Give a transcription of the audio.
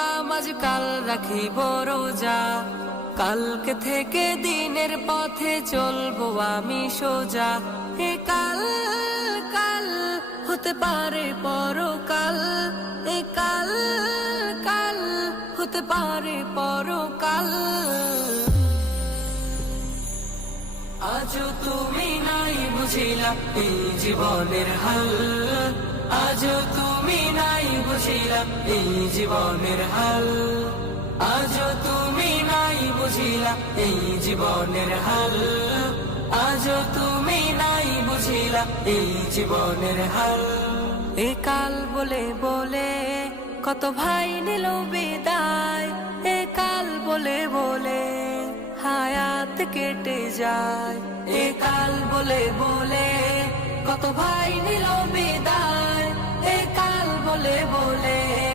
নামাজ কাল রাখিব রোজা, কালকে থেকে দিনের পথে চলবো আমি সোজা। এ কাল কাল হতে পারে পরকাল, এ কাল কাল হতে পারে পরকাল। আজও তুমি নাই বুঝিলা এই জীবনের হাল, আজও তুমি নাই বুঝিলা এই জীবনের হাল, আজও তুমি নাই বুঝিলা এই জীবনের হাল, আজও তুমি নাই বুঝিলা এই জীবনের হাল। এ কাল বলে বলে কত ভাই নিল বিদায়, এ কাল বলে বলে হায়াত কেটে যায়, এ কাল বলে বলে কত ভাই নিল বিদায়, এ কাল বলে বলে